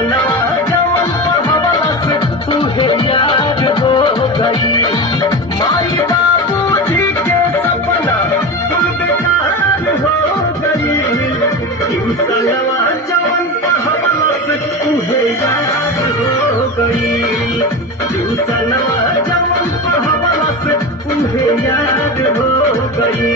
ट्यूशनवा जवन पढ़वलस तुहे याद हो गई। माई बाबूजी के सपना कुल बेकार हो गई। ट्यूशनवा जवन पढ़वलस तुहे याद हो गई। ट्यूशनवा जवन पढ़वलस तुहे याद हो गई।